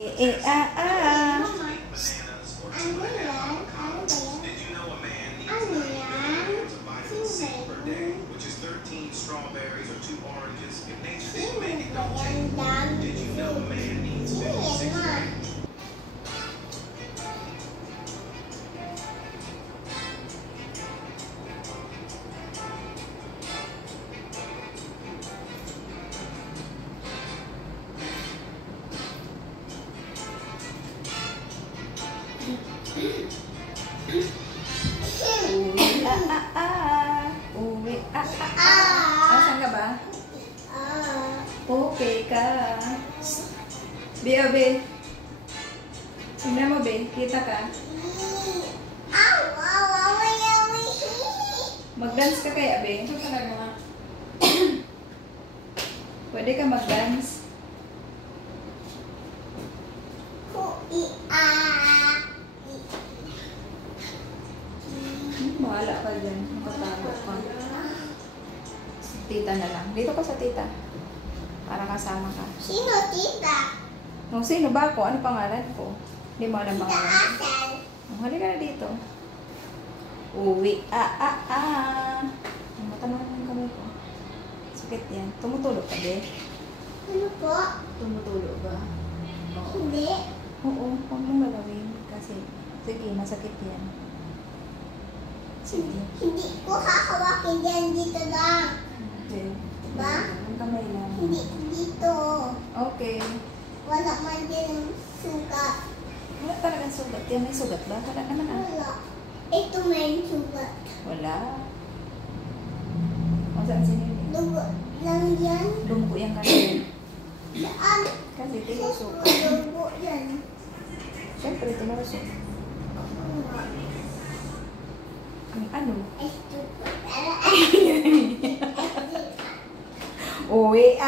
Ano yan? Uwi. Asan ka ba? Okay ka. Be. Tingnan mo, Be. Kita ka? Mag-dance ka kaya, Be? Ito talaga. Pwede ka mag-dance? Mahala ka dyan. Makatago ka. Tita na lang. Dito ka sa tita. Para kasama ka. Sino tita? No, sino ba ako? Ano pangalan ko? Hindi mo alam Tita pangalan. Asel. Halika na dito. Uwi. Matanaw yung kamay ko. Sakit yan. Tumutulog ka, Be? Ano po? Tumutulog ba? Oo. Hindi. Oo, huwag mong galawin. Kasi, sige, masakit yan. Sige. Hindi ko hahawakin yan dito lang. Okay. Diba? Ang kamay lang. Hindi dito. Okay. Wala man din sugat. Wala talagang sugat. Yan, may sugat ba? Wala naman ah. Wala. Ito may sugat. Wala. O, saan sinili? Dugo lang yan. Dumpo yan kasi. Saan? Kasi tinusok. Dugo yan. Siyempre, tinusok. Ano? Uwi,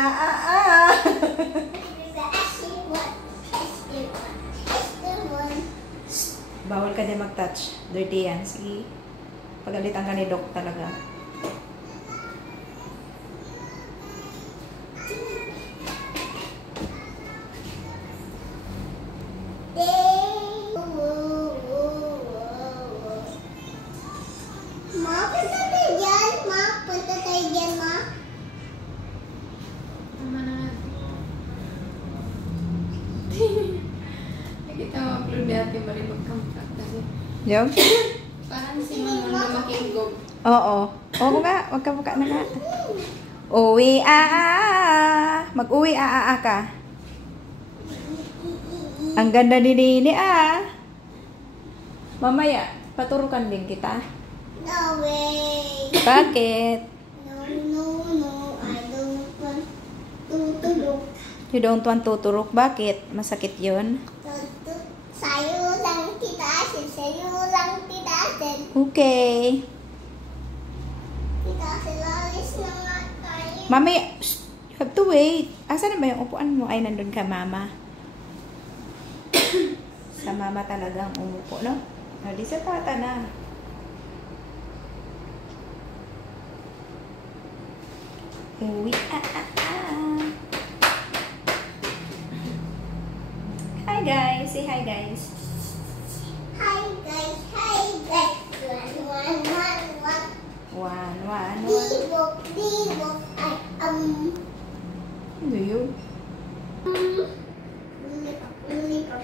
Bawal ka din mag-touch. Dirty yan. Sige. Pagalitan ka ni Doc talaga. Ma, punta tayo dyan. Ma, punta tayo dyan, ma. Tama na nga. Nakita mo upload ni Ate Marie magkampak kasi. Yung? Parang si Mama na makinggog. Oo. Oo nga. Wag ka buka na nga. Uwi, Mag-uwi, ka. Ang ganda ni Nini, Mamaya, paturukan din kita. No way. Bakit? No, I don't want to tulog. You don't want tuturok? Bakit? Masakit yun? Sa'yo lang titaasin. Sa'yo lang titaasin. Okay. Titaasin, alis na nga tayo. Mamaya, you have to wait. Asan na ba yung upuan mo? Ay, nandun ka, Mama. Sa Mama talagang umupo, no? Di sa Tata na. Uwi, Hi, guys. Say hi, guys. Hi guys, hi guys. One. Libok. Ay, Ano yun? Lollipop.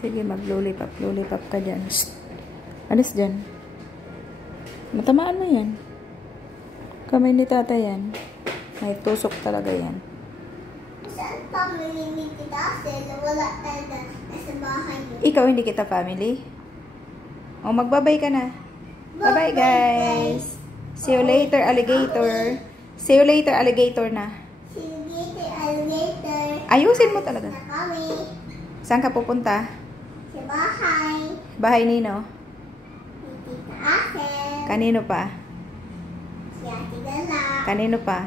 Sige, mag-lollipop ka dyan. Shh. Alis dyan. Matamaan mo yan. Kamay ni Tata yan. May tusok talaga yan. Saan family ni titaasin? Wala talaga. Nasa bahay yun. Ikaw, hindi kita family? O, magbabay ka na. Bye-bye, guys. See you later, alligator. See you later, alligator na. Alligator. Ayusin mo talaga. Na kami. Saan ka pupunta? Sa bahay. Bahay nino? Ni titaasin. Kanino pa? Si Ate Gala. Kanino pa?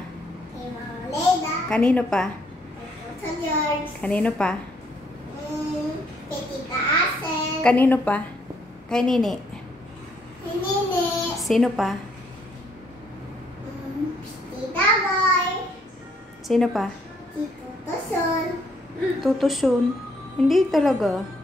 Kay Mama Leda. Kanino pa? Kay Tito George. Kanino pa? Kay titaasin. Kanino pa? Kay Nini. Kay Nene. Sino pa? Tita Boy. Sino pa? Si Tutuso. Tutos yun. Hindi talaga.